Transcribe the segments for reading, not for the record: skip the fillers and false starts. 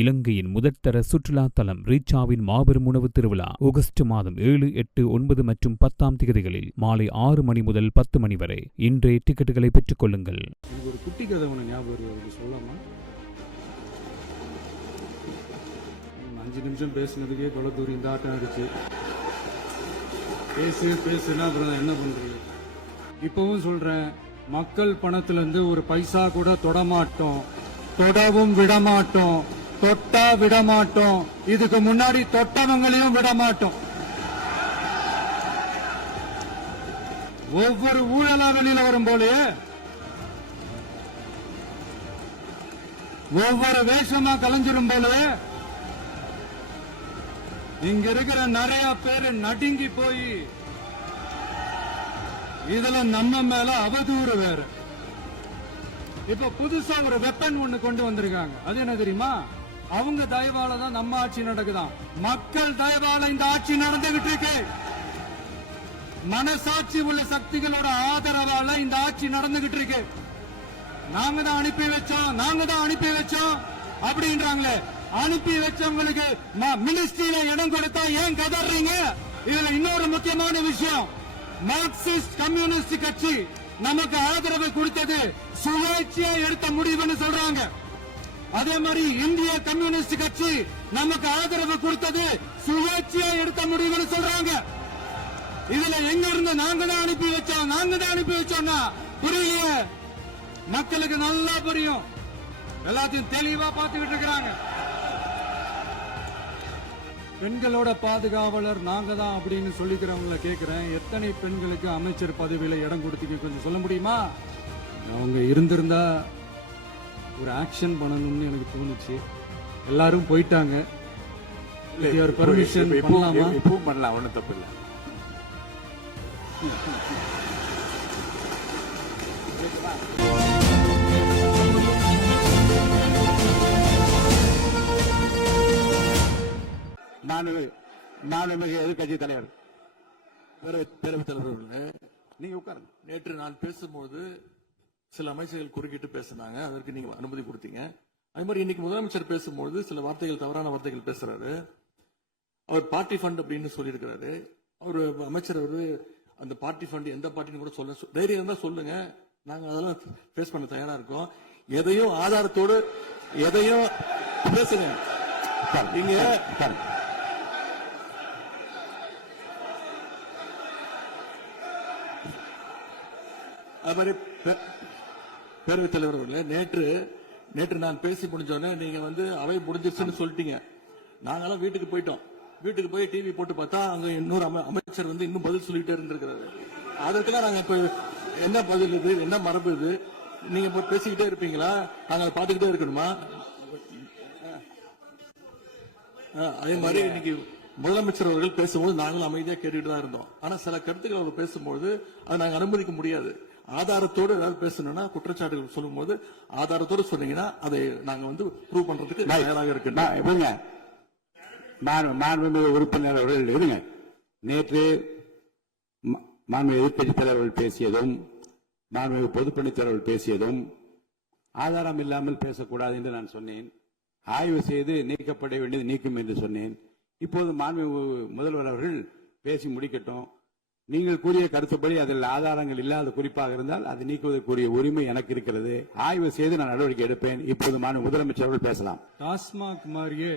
இலங்கையின் முதற்தர சுற்றுலா தலம் ரீச்சாவின் மாபெரும் உணவு திருவிழா ஆகஸ்ட் மாதம் 7, 8, 9 மற்றும் 10ஆம் தேதிகளில் மாலை 6 மணி முதல் 10 மணி வரை. இன்றே டிக்கெட்டுகளை பெற்றுக் கொள்ளுங்கள். ஒரு குட்டி கதை ஒன்று ஞாபகம் சொல்லாமா? 5 நிமிஷம் பேசுனதுக்கே கொலை தூரி இந்த ஆட்டம் ஆயிடுச்சு. பேசுனா அப்புறம் என்ன பண்றது? இப்பவும் சொல்றேன், மக்கள் பணத்திலிருந்து ஒரு பைசா கூட தொடமாட்டோம், தொடவும் விடமாட்டோம், தொட்டா விடமாட்டோம், இதுக்கு முன்னாடி தொட்டவங்களையும் விடமாட்டோம். ஒவ்வொரு ஊழலா வெளியில வரும் போலயே ஒவ்வொரு வேஷமா கலைஞ்சிரும் போலயே இங்க இருக்கிற நிறைய பேரு நடுங்கி போய் இதுல நம்ம மேல அவதூறு வேற. இப்ப புதுசா ஒரு வெப்பன் ஒண்ணு கொண்டு வந்திருக்காங்க. அது என்ன தெரியுமா? அவங்க தயவால தான் நம்ம ஆட்சி நடக்குதாம். மக்கள் தயவால இந்த ஆட்சி நடந்துகிட்டு இருக்கு. மனசாட்சி உள்ள சக்திகளோட ஆதரவால இந்த ஆட்சி நடந்துகிட்டு இருக்கு. நாங்க தான் அனுப்பி வச்சோம் அப்படின்றாங்களே. அனுப்பி வச்சவங்களுக்கு மினிஸ்ட்ரியில இடம் கொடுத்தா ஏன் கதறீங்க? இதுல இன்னொரு முக்கியமான விஷயம், மார்க்சிஸ்ட் கம்யூனிஸ்ட் கட்சி நமக்கு ஆதரவு கொடுத்தது சுயேட்சையா எடுத்த முடிவுன்னு சொல்றாங்க. அதே மாதிரி இந்திய கம்யூனிஸ்ட் கட்சி நமக்கு ஆதரவு கொடுத்தது சுயேட்சையா எடுத்த முடிவுன்னு சொல்றாங்க. இதுல எங்க இருந்து நாங்க தான் அனுப்பி வச்சோம்னா புரியலையே. மக்களுக்கு நல்லா புரியும், எல்லாத்தையும் தெளிவா பார்த்துக்கிட்டு இருக்கிறாங்க. பெண்களோட பாதுகாவலர் நாங்க தான் அப்படின்னு சொல்லிக்கிறவங்கள கேட்கிறேன், எத்தனை பெண்களுக்கு அமைச்சர் பதவியில இடம் கொடுத்தீங்க கொஞ்சம் சொல்ல முடியுமா? அவங்க இருந்திருந்தா ஒரு ஆக்ஷன் பண்ணணும்னு எனக்கு தோணுச்சு. எல்லாரும் போயிட்டாங்க. பெர்மிஷன் பண்ணலாமா? இப்பவும் பண்ணலாம், ஒன்றும் தப்பு இல்லை. நான் எதிர்கட்சி தலைவர் பேரவைத் தலைவர், நீங்க உட்காருங்க. நேற்று நான் பேசும்போது சில அமைச்சர்கள் குறுக்கிட்டு பேசினாங்க, அதற்கு நீங்க அனுமதி கொடுத்தீங்க. அதே மாதிரி இன்னைக்கு முதலமைச்சர் பேசும்போது சில வார்த்தைகள், தவறான வார்த்தைகள் பேசுறாரு. அவர் பார்ட்டி ஃபண்ட் அப்படின்னு சொல்லியிருக்கிறாரு. அவர் அமைச்சர் அந்த பார்ட்டி ஃபண்ட் எந்த பார்ட்டின்னு கூட சொல்ல தைரியம் இருந்தா சொல்லுங்க, நாங்க அதெல்லாம் பேஸ் பண்ண தயாரா இருக்கோம். எதையும் ஆதாரத்தோடு எதையும் பேசுங்க. நீங்க அது மாதிரி பேரவைத் தலைவர் அவர்களே, நேற்று நான் பேசி முடிஞ்சோடனே நீங்க அவை முடிஞ்சிருச்சுன்னு சொல்லிட்டீங்க. நாங்கெல்லாம் வீட்டுக்கு போயிட்டோம். வீட்டுக்கு போய் டிவி போட்டு பார்த்தா அங்க இன்னொரு அமைச்சர் இன்னும் பதில் சொல்லிட்டே இருந்திருக்கிறாரு. அதற்கெல்லாம் நாங்க இப்ப என்ன பதில் இது, என்ன மரபு இது? நீங்க இப்ப பேசிக்கிட்டே இருப்பீங்களா? நாங்க பாத்துக்கிட்டே இருக்கணுமா? அதே மாதிரி இன்னைக்கு முதலமைச்சர் அவர்கள் பேசும்போது நாங்களும் அமைதியா கேட்டுட்டு தான் இருந்தோம். ஆனா சில கருத்துக்கள் அவர் பேசும்போது அதை நாங்க அனுமதிக்க முடியாது. ஆதாரத்தோடு ஏதாவது பேசணும்னா, குற்றச்சாட்டுகள் சொல்லும் போது ஆதாரத்தோடு சொன்னீங்கன்னா அதை நாங்க ப்ரூவ் பண்றதுக்கு தயாராக இருக்கு. மாண்புமிகு உறுப்பினர் அவர்கள் இருங்க. நேற்று மாண்புமிகு எதிர்க்கட்சித் தலைவர்கள் பேசியதும், மாண்புமிகு பொதுப்பணித் தலைவர்கள் பேசியதும் ஆதாரம் இல்லாமல் பேசக்கூடாது என்று நான் சொன்னேன். ஆய்வு செய்து நீக்கப்பட வேண்டியது நீக்கும் என்று சொன்னேன். இப்போது மாண்புமிகு முதல்வர் அவர்கள் பேசி முடிக்கட்டும். நீங்கள் கூறிய கருத்துப்படி அதில் ஆதாரங்கள் இல்லாத குறிப்பாக இருந்தால் அதை நீக்குவதற்குரிய உரிமை எனக்கு இருக்கிறது. ஆய்வு செய்து நான் நடவடிக்கை எடுப்பேன். இப்போது மாண்புமிகு முதலமைச்சர் அவர்கள் பேசலாம். டாஸ்மாக் மாதிரியே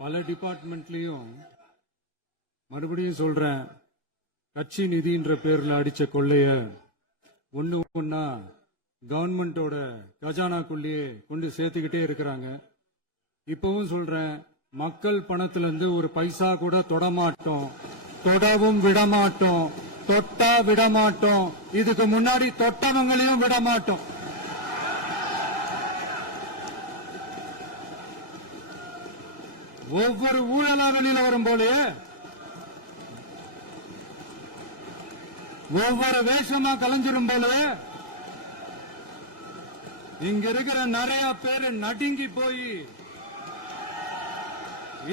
பல டிபார்ட்மெண்ட்லயும், மறுபடியும் சொல்றேன், கட்சி நிதின்ற பேர்ல அடிச்ச கொள்ளைய ஒன்னா கவர்மெண்டோட கஜானாக்குள்ளேயே கொண்டு சேர்த்துக்கிட்டே இருக்கிறாங்க. இப்பவும் சொல்றேன், மக்கள் பணத்திலிருந்து ஒரு பைசா கூட தொடமாட்டோம், தொடவும் விடமாட்டோம், தொட்டா விடமாட்டோம், இதுக்கு முன்னாடி தொட்டவங்களையும் விடமாட்டோம். ஒவ்வொரு ஊழலா வெளியில வரும் போலயே ஒவ்வொரு வேஷமா கலைஞ்சிரும் போலயே இங்க இருக்கிற நிறைய பேரு நடுங்கி போய்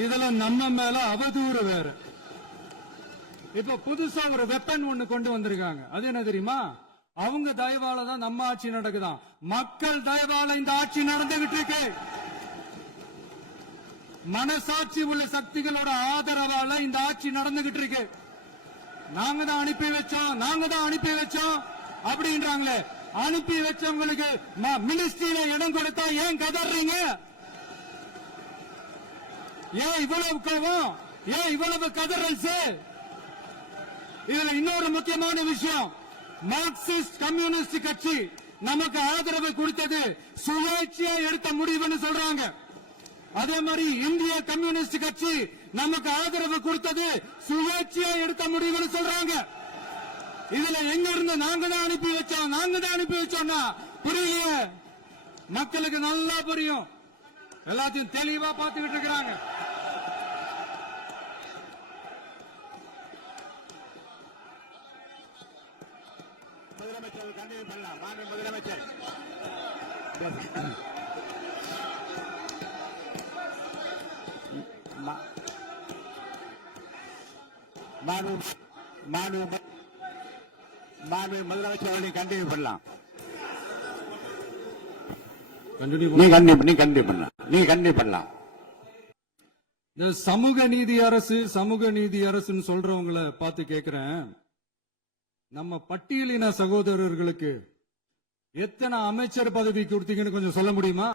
இதுல நம்ம மேல அவதூறு வேற. இப்ப புதுசா ஒரு வெப்பன் ஒண்ணு கொண்டு வந்திருக்காங்க. அது என்ன தெரியுமா? அவங்க தயவால தான் நம்ம ஆட்சி நடக்குதாம். மக்கள் தயவால இந்த ஆட்சி நடந்துகிட்டு இருக்கு. மனசாட்சி உள்ள சக்திகளோட ஆதரவால இந்த ஆட்சி நடந்துகிட்டு இருக்கு. நாங்க தான் அனுப்பி வச்சோம் அப்படின்றாங்களே. அனுப்பி வச்சவங்களுக்கு மினிஸ்ட்ரியில இடம் கொடுத்தா ஏன் கதறீங்க? ஏன் இவ்வளவு கோவம்? ஏன் இவ்வளவு கதறல்ஸ்? இதுல இன்னொரு முக்கியமான விஷயம், மார்க்சிஸ்ட் கம்யூனிஸ்ட் கட்சி நமக்கு ஆதரவு கொடுத்தது சுயேட்சையா எடுத்த முடிவுன்னு சொல்றாங்க. அதே மாதிரி இந்திய கம்யூனிஸ்ட் கட்சி நமக்கு ஆதரவு கொடுத்தது சுயேட்சையா எடுத்த முடிவுன்னு சொல்றாங்க. இதுல எங்க இருந்து நாங்க தான் அனுப்பி வச்சோம்னா புரியலையே. மக்களுக்கு நல்லா புரியும், எல்லாத்தையும் தெளிவா பார்த்துக்கிட்டு இருக்கிறாங்க. முதலமைச்சர் கண்டிப்பா பண்ணலாம். மாண்பு முதலமைச்சர் முதலமைச்சர் கண்டினியூ பண்ணலாம். நீ கண்டினியூ பண்ணலாம். இந்த சமூக நீதி அரசுன்னு சொல்றவங்களை பார்த்து கேட்கிறேன், நம்ம பட்டியலின சகோதரர்களுக்கு எத்தனை அமைச்சர் பதவி கொடுத்தீங்கன்னு கொஞ்சம் சொல்ல முடியுமா?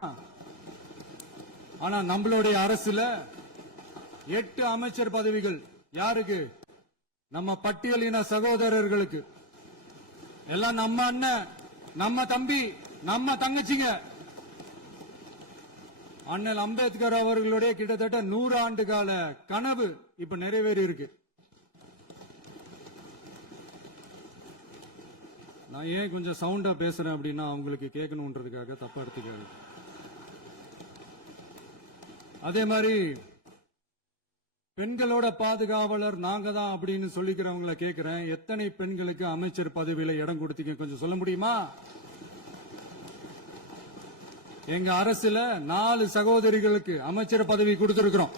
ஆனா நம்மளுடைய அரசுல 8 அமைச்சர் பதவிகள் யாருக்கு? நம்ம பட்டியலின சகோதரர்களுக்கு. எல்லாம் நம்ம அண்ணன், நம்ம தம்பி, நம்ம தங்கச்சிங்க. அண்ணல் அம்பேத்கர் அவர்களுடைய கிட்டத்தட்ட 100 ஆண்டு கால கனவு இப்ப நிறைவேறி இருக்கு. நான் ஏன் கொஞ்சம் சவுண்டா பேசுறேன் அப்படின்னா அவங்களுக்கு கேட்கணும்ன்றதுக்காக, தப்பா எடுத்துக்காது. அதே மாதிரி பெண்களோட பாதுகாவலர் நாங்க தான் அப்படின்னு சொல்லிக்கிறவங்களை கேட்கிறேன், எத்தனை பெண்களுக்கு அமைச்சர் பதவியில இடம் கொடுத்தீங்க கொஞ்சம் சொல்ல முடியுமா? எங்க அரசுல 4 சகோதரிகளுக்கு அமைச்சர் பதவி கொடுத்திருக்கிறோம்.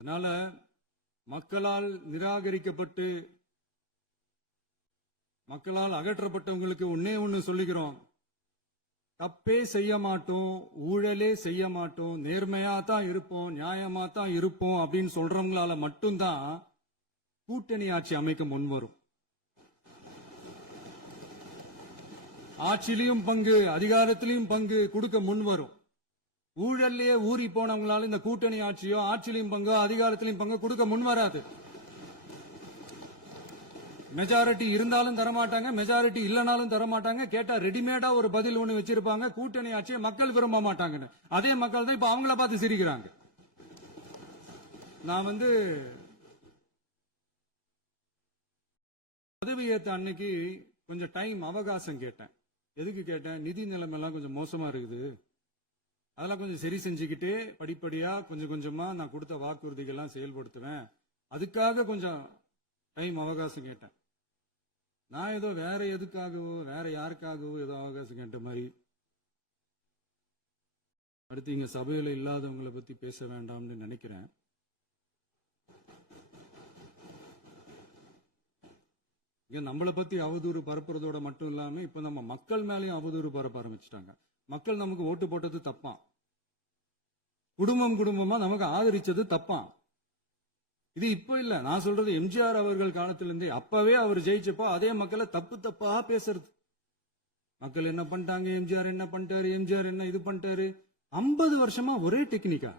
அதனால மக்களால் நிராகரிக்கப்பட்டு மக்களால் அகற்றப்பட்டவங்களுக்கு ஒண்ணு சொல்லிக்கிறோம், தப்பே செய்ய மாட்டோம், ஊழலே செய்ய மாட்டோம், நேர்மையா தான் இருப்போம், நியாயமா தான் இருப்போம் அப்படின்னு சொல்றவங்களால மட்டும்தான் கூட்டணி ஆட்சி அமைக்க முன்வரும். ஆட்சியிலையும் பங்கு, அதிகாரத்திலையும் பங்கு கொடுக்க முன்வரும். ஊழல்லையே ஊறி போனவங்களால இந்த கூட்டணி ஆட்சியோ, ஆட்சியிலையும் பங்கோ, அதிகாரத்திலையும் பங்கு கொடுக்க முன்வராது. மெஜாரிட்டி இருந்தாலும் தரமாட்டாங்க, மெஜாரிட்டி இல்லனாலும் தரமாட்டாங்க. கேட்டா ரெடிமேடா ஒரு பதில் ஒண்ணு வச்சிருப்பாங்க, கூட்டணி ஆட்சியை மக்கள் விரும்ப மாட்டாங்கன்னு. அதே மக்கள் தான் இப்ப அவங்கள பார்த்து சிரிக்கிறாங்க. நான் பதவி ஏத்த அன்னைக்கு கொஞ்சம் டைம் அவகாசம் கேட்டேன். எதுக்கு கேட்டேன்? நிதி நிலைமை எல்லாம் கொஞ்சம் மோசமா இருக்குது, அதெல்லாம் கொஞ்சம் சரி செஞ்சுக்கிட்டு படிப்படியா கொஞ்சம் கொஞ்சமா நான் கொடுத்த வாக்குறுதிகள்லாம் செயல்படுத்துவேன், அதுக்காக கொஞ்சம் டைம் அவகாசம் கேட்டேன். நான் ஏதோ வேற எதுக்காகவோ வேற யாருக்காகவோ ஏதோ அவகாசம் கேட்ட மாதிரி. அடுத்து இங்க சபையில இல்லாதவங்களை பத்தி பேச வேண்டாம்னு நினைக்கிறேன். இங்க நம்மளை பத்தி அவதூறு பரப்புறதோட மட்டும் இல்லாம இப்ப நம்ம மக்கள் மேலேயும் அவதூறு பரப்ப ஆரம்பிச்சிட்டாங்க. மக்கள் நமக்கு ஓட்டு போட்டது தப்பான், குடும்பமா நமக்கு ஆதரிச்சது தப்பான். இது இப்ப இல்ல, நான் சொல்றது எம்ஜிஆர் அவர்கள் காலத்திலிருந்தே. அப்பவே அவர் ஜெயிச்சப்போ அதே மக்களை தப்பா பேசுறது. மக்கள் என்ன பண்ணிட்டாங்க, எம்ஜிஆர் என்ன பண்ணிட்டாரு, எம்ஜிஆர் என்ன இது பண்ணிட்டாரு. 50 வருஷமா ஒரே டெக்னிக்கா.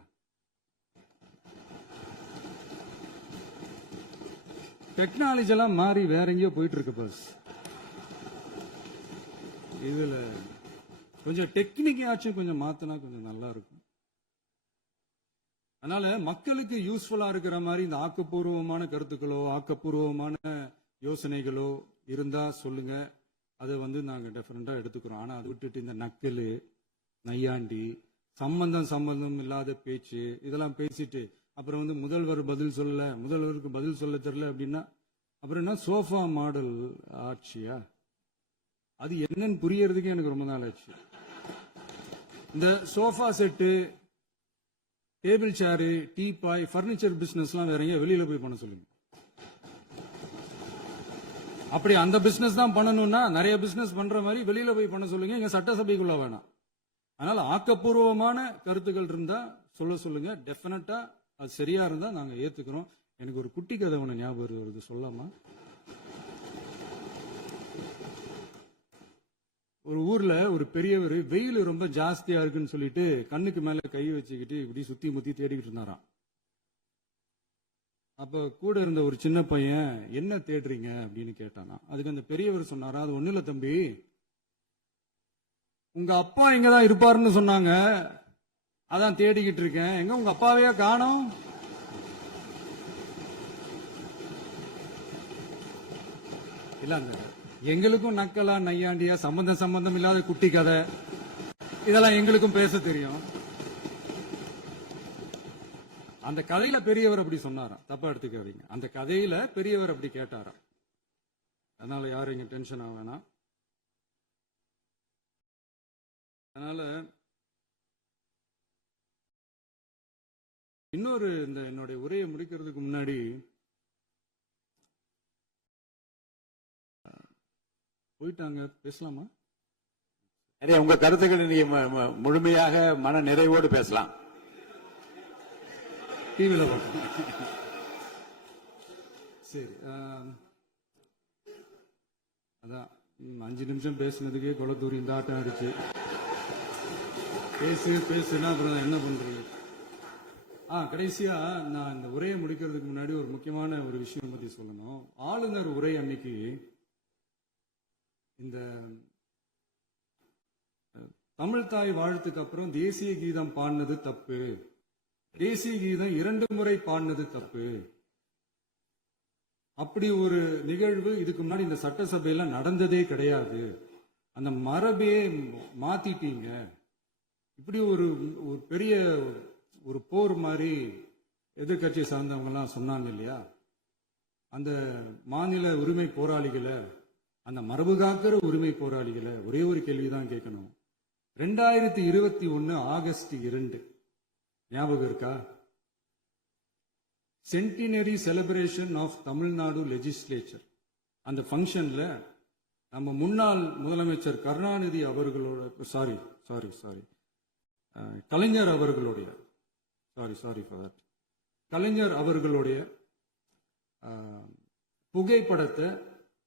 டெக்னாலஜி எல்லாம் மாறி வேற எங்கேயோ போயிட்டு இருக்கு பஸ். இதுல கொஞ்சம் டெக்னிக் ஆச்சும் கொஞ்சம் மாத்தினா கொஞ்சம் நல்லா இருக்கும். அதனால மக்களுக்கு யூஸ்ஃபுல்லா இருக்கிற மாதிரி இந்த ஆக்கப்பூர்வமான கருத்துக்களோ ஆக்கப்பூர்வமான யோசனைகளோ இருந்தா சொல்லுங்க, அதை நாங்க டெஃபரெண்டா எடுத்துக்கிறோம். ஆனா அதை விட்டுட்டு இந்த நக்கலு, நையாண்டி, சம்பந்தம் இல்லாத பேச்சு இதெல்லாம் பேசிட்டு அப்புறம் முதல்வர் பதில் சொல்லல, முதல்வருக்கு பதில் சொல்ல தெரியல அப்படின்னா அப்புறம் என்ன சோஃபா மாடல் ஆட்சியா? அது என்னன்னு புரியறதுக்கு எனக்கு ரொம்ப நாள் ஆச்சு. இந்த sofa set, table chair, teapoy, furniture பிசினஸ்லாம் வேற எங்க வெளியில போய் பண்ண சொல்லுங்க. அப்படி அந்த பிசினஸ் தான் பண்ணணும்னா நிறைய பிசினஸ் பண்ற மாதிரி வெளியில போய் பண்ண சொல்லுங்க, இங்க சட்டசபைக்குள்ள வேணாம். அதனால ஆக்கப்பூர்வமான கருத்துக்கள் இருந்தா சொல்லுங்க. டெஃபினட்டா அது சரியா இருந்தா நாங்க ஏத்துக்கிறோம். எனக்கு ஒரு குட்டி கதை ஒண்ணு ஞாபகம் வருது, சொல்லாமா? ஒரு ஊர்ல ஒரு பெரியவர் வெயில் ரொம்ப ஜாஸ்தியா இருக்குன்னு சொல்லிட்டு கண்ணுக்கு மேல கை வச்சுக்கிட்டு இப்படி சுத்தி முத்தி தேடிக்கிட்டு இருந்தாராம். அப்ப கூட இருந்த ஒரு சின்ன பையன், என்ன தேடுறீங்க அப்படின்னு கேட்டானா. அதுக்கு அந்த பெரியவர் சொன்னாரா, அது ஒண்ணு இல்ல தம்பி, உங்க அப்பா இங்கதான் இருப்பாருன்னு சொன்னாங்க, அதான் தேடிக்கிட்டு இருக்கேன். எங்க உங்க அப்பாவையா காணோம்? இல்லங்க, எங்களுக்கும் நக்கலா நையாண்டியா சம்பந்தம் இல்லாத குட்டி கதை இதெல்லாம் எங்களுக்கும் பேச தெரியும். அந்த கதையில பெரியவர் அப்படி சொன்னாராம், தப்பா எடுத்துக்காதீங்க. அந்த கதையில பெரியவர் அப்படி கேட்டாராம். அதனால யாரும் இங்க டென்ஷன் ஆக வேணாம். அதனால இன்னொரு இந்த என்னுடைய உரையை முடிக்கிறதுக்கு முன்னாடி போயிட்டாங்க, பேசலாமா? நிறைய உங்க கருத்துக்களை நீங்க முழுமையாக மன நிறைவோடு பேசலாம். டிவியில பார்ப்போம். சரி, அதான் 5 நிமிஷம் பேசுனதுக்கே கொளத்தூரி இந்த ஆட்டம் ஆயிடுச்சு. பேசுனா அப்புறம் என்ன பண்றது? கடைசியா நான் இந்த உரையை முடிக்கிறதுக்கு முன்னாடி ஒரு முக்கியமான ஒரு விஷயம் பத்தி சொல்லணும். ஆளுநர் உரை அன்னைக்கு இந்த தமிழ் தாய் வாழ்த்துக்கு அப்புறம் தேசிய கீதம் பாடினது தப்பு, தேசிய கீதம் 2 முறை பாடினது தப்பு, அப்படி ஒரு நிகழ்வு இதுக்கு முன்னாடி இந்த சட்டசபையில நடந்ததே கிடையாது, அந்த மரபே மாத்திட்டீங்க, இப்படி ஒரு பெரிய ஒரு போர் மாதிரி எதிர்கட்சி சார்ந்தவங்க எல்லாம் சொன்னாங்க இல்லையா? அந்த மாநில உரிமை போராளிகளை, அந்த மரபு காக்கிற உரிமை போராளிகளை ஒரே ஒரு கேள்விதான் கேட்கணும். 2021 ஆகஸ்ட் 2 ஞாபகம் இருக்கா? Centenary celebration of Tamil Nadu legislature. அந்த ஃபங்க்ஷன்ல நம்ம முன்னாள் முதலமைச்சர் கருணாநிதி அவர்களோட கலைஞர் அவர்களுடைய கலைஞர் அவர்களுடைய புகைப்படத்தை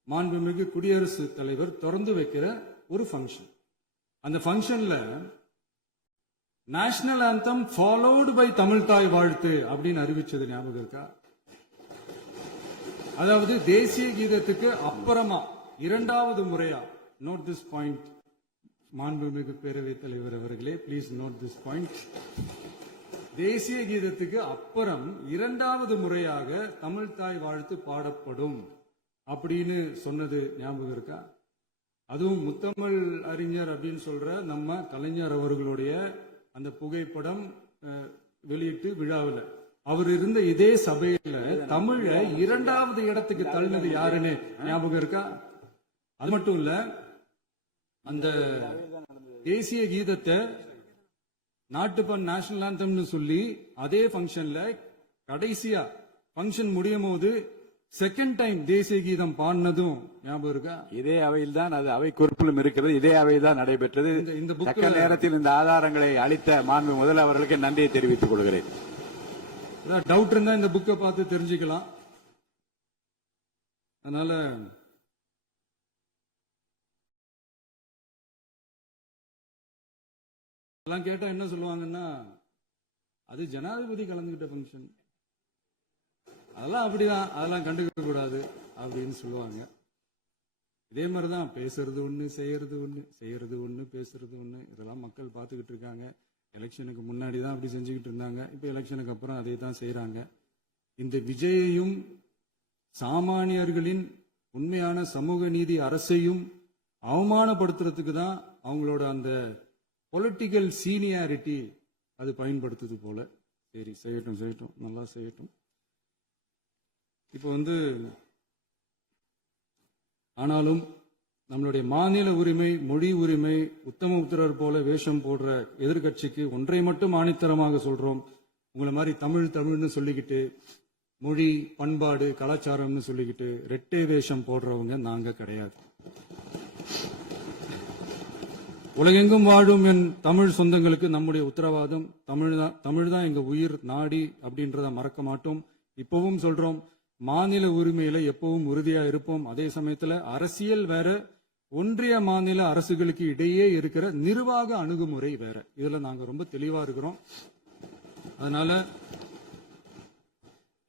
மாண்புமிகு குடியரசுத் தலைவர் திறந்து வைக்கிற ஒரு ஃபங்க்ஷன். அந்த ஃபங்க்ஷன்ல national anthem followed by Tamil Thai Vazhthu அப்படின்னு அறிவிச்சது ஞாபகம் இருக்கா? அதாவது தேசிய கீதத்துக்கு அப்புறமா 2வது முறையா, நோட் திஸ் பாயிண்ட் மாண்புமிகு பேரவைத் தலைவர் அவர்களே, பிளீஸ் நோட் திஸ் பாயிண்ட். தேசிய கீதத்துக்கு அப்புறம் 2வது முறையாக தமிழ் தாய் வாழ்த்து பாடப்படும் அப்படின்னு சொன்னது ஞாபகம் இருக்கா? அதுவும் முத்தமிழ் அறிஞர் அப்படின்னு சொல்ற நம்ம கலைஞர் அவர்களுடைய அந்த புகைப்படம் வெளியிட்டு விழாவில் அவர் இருந்த இதே சபையில தமிழ 2வது இடத்துக்கு தள்ளினது யாருன்னு ஞாபகம் இருக்கா? அது மட்டும் இல்ல, அந்த தேசிய கீதத்தை நாட்டுப்பண் நேஷனல் ஆந்தம்னு சொல்லி அதே ஃபங்க்ஷன்ல கடைசியா ஃபங்க்ஷன் முடியும் போது செகண்ட் டைம் தேசிய கீதம் பாடினதும் ஞாபகம் இருக்கா? இதே அவையில் தான், அது அவை குறிப்பிலும் இருக்கிறது, இதே அவையில் தான் நடைபெற்றது. இந்த தக்க நேரத்தில் இந்த ஆதாரங்களை அளித்த மாண்பு முதல் அவர்களுக்கு நன்றியை தெரிவித்துக் கொள்கிறேன். டவுட் இருந்தா இந்த புக்கை பார்த்து தெரிஞ்சுக்கலாம். அதனால எல்லாம் கேட்டா என்ன சொல்லுவாங்கன்னா, அது ஜனாதிபதி கலந்துகிட்ட ஃபங்க்ஷன், அதெல்லாம் அப்படிதான், அதெல்லாம் கண்டுக்க கூடாது அப்படின்னு சொல்லுவாங்க. இதே மாதிரிதான் பேசுறது ஒண்ணு, செய்யறது ஒண்ணு, பேசுறது ஒண்ணு. இதெல்லாம் மக்கள் பார்த்துக்கிட்டு இருக்காங்க. எலெக்ஷனுக்கு முன்னாடி தான் அப்படி செஞ்சுக்கிட்டு இருந்தாங்க, இப்ப எலெக்ஷனுக்கு அப்புறம் அதே தான் செய்யறாங்க. இந்த விஜயையும் சாமானியர்களின் உண்மையான சமூக நீதி அரசையும் அவமானப்படுத்துறதுக்கு தான் அவங்களோட அந்த பொலிட்டிக்கல் சீனியாரிட்டி அது பயன்படுத்துது போல. சரி, செய்யட்டும், நல்லா செய்யட்டும். இப்போ ஆனாலும் நம்மளுடைய மாநில உரிமை, மொழி உரிமை, உத்தம உத்தரர் போல வேஷம் போடுற எதிர்கட்சிக்கு ஒன்றை மட்டும் ஆணித்தரமாக சொல்றோம். உங்களை மாதிரி தமிழ் தமிழ்னு சொல்லிக்கிட்டு மொழி பண்பாடு கலாச்சாரம்னு சொல்லிக்கிட்டு ரெட்டை வேஷம் போடுறவங்க நாங்க கிடையாது. உலகெங்கும் வாழும் என் தமிழ் சொந்தங்களுக்கு நம்முடைய உத்தரவாதம் தமிழ் தான் எங்க உயிர் நாடி அப்படின்றத மறக்க மாட்டோம். இப்பவும் சொல்றோம், மாநில உரிமையில எப்பவும் உறுதியா இருப்போம். அதே சமயத்துல அரசியல் வேற, ஒன்றிய மாநில அரசுகளுக்கு இடையே இருக்கிற நிர்வாக அணுகுமுறை வேற. இதுல நாங்க ரொம்ப தெளிவா இருக்கிறோம். அதனால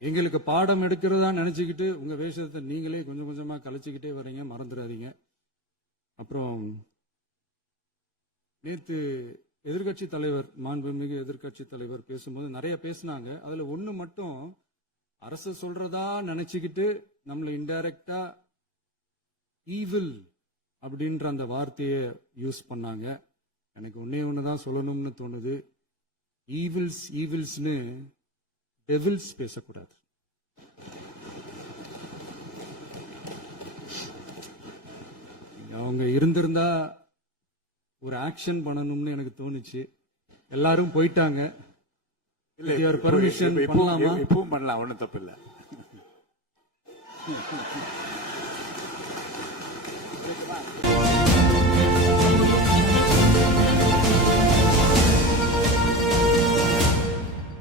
எங்களுக்கு பாடம் எடுக்கிறதா நினைச்சுக்கிட்டு உங்க வேஷத்தை நீங்களே கொஞ்சம் கொஞ்சமா கலைச்சுக்கிட்டே வர்றீங்க, மறந்துடாதீங்க. அப்புறம் நேத்து எதிர்கட்சி தலைவர், மாண்புமிகு எதிர்கட்சி தலைவர் பேசும்போது நிறைய பேசினாங்க. அதுல ஒண்ணு மட்டும் அரசு சொல்றதா நினைச்சுக்கிட்டு நம்மளை இன்டைரக்டா ஈவில் அப்படின்ற அந்த வார்த்தையை யூஸ் பண்ணாங்க. எனக்கு ஒன்னே ஒண்ணுதான் சொல்லணும்னு தோணுது, ஈவில்ஸ்னு டெவில்ஸ் பேசக்கூடாது. அவங்க இருந்திருந்தா ஒரு ஆக்ஷன் பண்ணணும்னு எனக்கு தோணுச்சு. எல்லாரும் போயிட்டாங்க. பர்மிஷன் பண்ணலாமா? இப்பவும் பண்ணலாம், ஒன்றும் தப்பு இல்லை.